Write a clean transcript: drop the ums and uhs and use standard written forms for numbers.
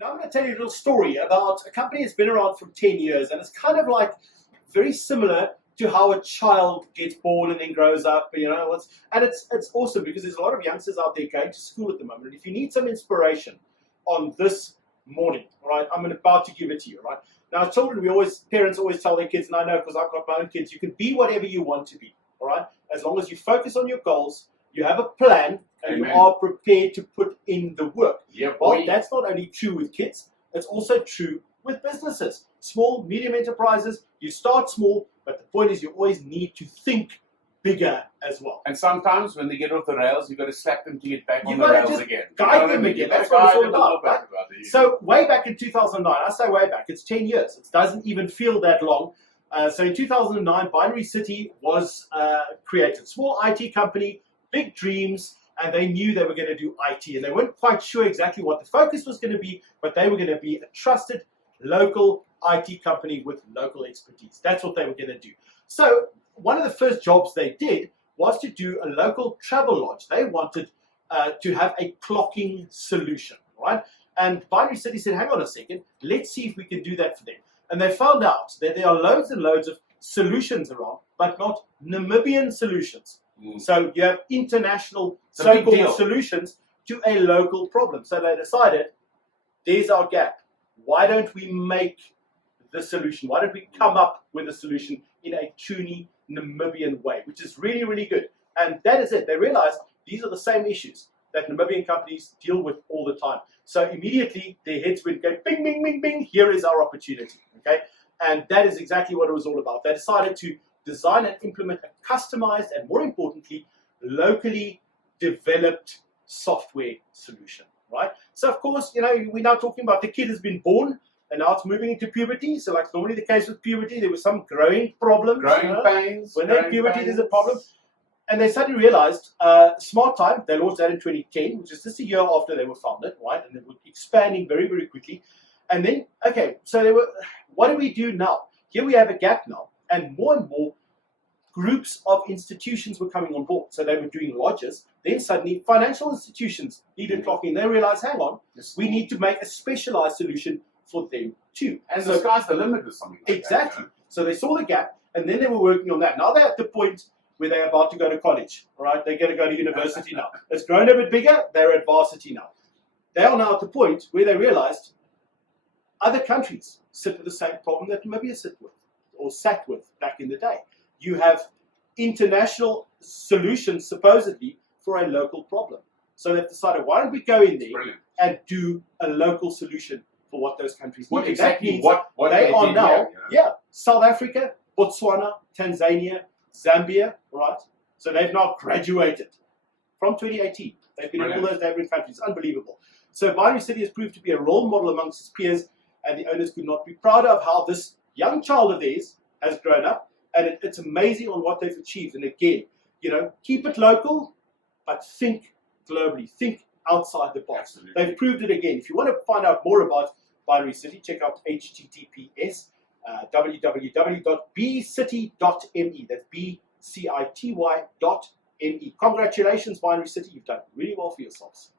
Now I'm going to tell you a little story about a company that's been around for 10 years, and it's kind of like very similar to how a child gets born and then grows up, and it's awesome because there's a lot of youngsters out there going to school at the moment. And if you need some inspiration on this morning, all right, I'm about to give it to you, right? Now, parents always tell their kids, and I know because I've got my own kids, you can be whatever you want to be, all right? As long as you focus on your goals, you have a plan, and Amen. you are prepared to put in the work. Yeah, Well, that's not only true with kids, it's also true with businesses. Small, medium enterprises, you start small, but the point is you always need to think bigger as well. And sometimes when they get off the rails, you've got to slap them to get back on You've the got to rails just again. guide them again. That's what it's all about, right? So way back in 2009, I say way back, it's 10 years. It doesn't even feel that long. So in 2009, Binary City was created. Small IT company, big dreams, and they knew they were going to do IT. And they weren't quite sure exactly what the focus was going to be, but they were going to be a trusted local IT company with local expertise. That's what they were going to do. So one of the first jobs they did was to do a local travel lodge. They wanted to have a clocking solution, right? And Binary City said, hang on a second, let's see if we can do that for them. And they found out that there are loads and loads of solutions around, but not Namibian solutions. So you have international so-called solutions to a local problem. So they decided, there's our gap. Why don't we make the solution? Why don't we come up with a solution in a truly Namibian way, which is really, really good. And that is it. They realized these are the same issues that Namibian companies deal with all the time. So immediately their heads went go bing, bing, bing, bing. Here is our opportunity. Okay, and that is exactly what it was all about. They decided to design and implement a customized and, more importantly, locally developed software solution. Right. So of course, we're now talking about the kid has been born. And now it's moving into puberty. So like normally the case with puberty, there was some growing problems. Growing pains. When they're in puberty, there's a problem. And they suddenly realized, Smart Time, they launched that in 2010, which is just a year after they were founded, right? And they were expanding very, very quickly. And then, okay, so they were, what do we do now? Here we have a gap now. And more groups of institutions were coming on board. So they were doing lodges. Then suddenly financial institutions needed clocking. They realized, hang on, we need to make a specialized solution for them too. And so the sky's the limit with something like exactly. That, So they saw the gap, and then they were working on that. Now they're at the point where they're about to go to college, all right? They're going to go to university now. It's grown a bit bigger. They're at varsity now. They are now at the point where they realized other countries sit with the same problem that Namibia sat with back in the day. You have international solutions, supposedly, for a local problem. So they've decided, why don't we go in there and do a local solution for what those countries need. Exactly what they are now, South Africa, Botswana, Tanzania, Zambia, right? So they've now graduated from 2018. They've been in all those neighboring countries. Unbelievable. So Binary City has proved to be a role model amongst its peers, and the owners could not be prouder of how this young child of theirs has grown up, and it's amazing on what they've achieved. And again, keep it local, but think globally. Think outside the box. Absolutely. They've proved it again. If you want to find out more about Binary City, check out https www.bcity.me. That's BCITY.me. Congratulations, Binary City. You've done really well for yourselves.